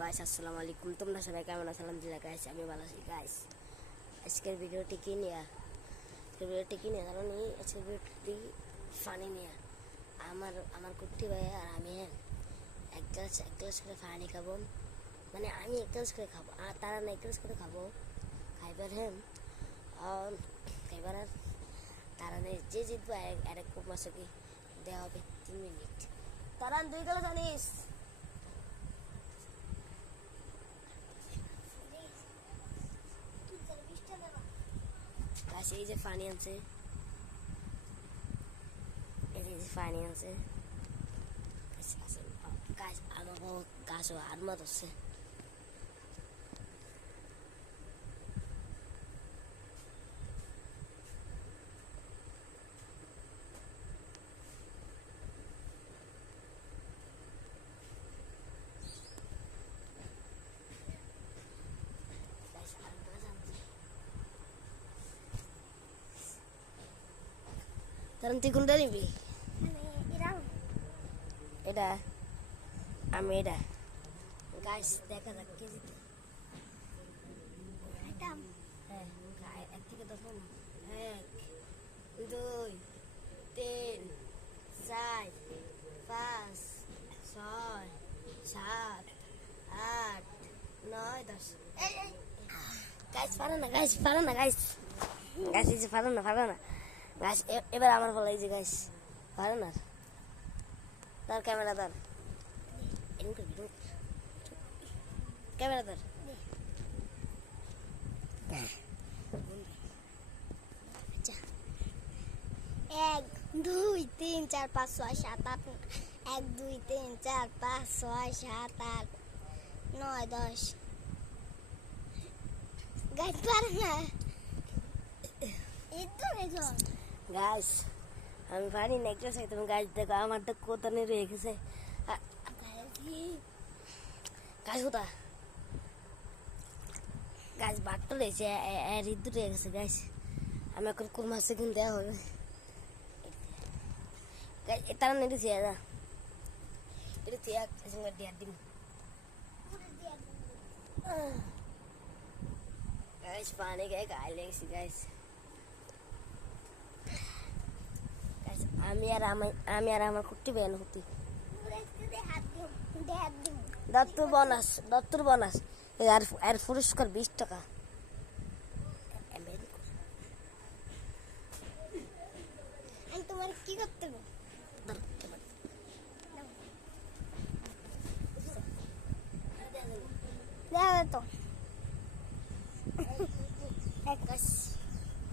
Guys, আসসালামু আলাইকুম। তোমরা সবাই কেমন আছো? আলহামদুলিল্লাহ গাইস, আমি ভালো আছি গাইস। আজকের ভিডিওটি কি নিয়ে কারণ আজকের ভিডিওটি ফানি নিয়ে। আমার কুট্টি ভাই আর আমি এক গ্লাস করে পানি খাবো। মানে আমি এক গ্লাস করে খাবো আর তারা না এক গ্লাস করে খাবো। খাইবার আর তারা নেই যে জিতবো এক কুপ মাসকে দেওয়া হবে 3 মিনিট। তারা 2 গ্লাস আনিস। গাছ এই যে পানি আনছে, গাছ আমার গাছও আদমা ধরছে। কারণ তুই কোনটা নিবি? এটা আমি এটা গাছ দেখা যাক কে জিতে। হ্যাঁ, 1 থেকে 10 1 2 3 4 5 6 7 8 9 10। গাছ পারো না গাছ এই যে পারো না গাছ। এবার আমার বলা এই যে গাছ পারো না। তার ক্যামেরা ধর, ক্যামেরা ধর। 1 2 3 4 5 6 7 8 1 2 3 4 5 6 7 8 9 10 গাছ পারে না। গাছ আমি পারি না একটা সাথে। তুমি গাছ দেখো আমারটা কোথানে রয়ে গেছে। গাছ কোথা? গাছ বাট্টা রয়েছে, ঋতু রয়ে গেছে গাছ। আমি এখন কোন মাসে কিন দেওয়া হবে তারা নেই থিয়া যা এটা থিয়া দেওয়ার দিন। গাছ পানি গায়ে গায়ে লেগেছি গাছ। আমি আর আমার কুট্টি বেন হতি দত্তর বোনাস আর পুরস্কার 20 টাকা। তোমার কি করতে হবে? তো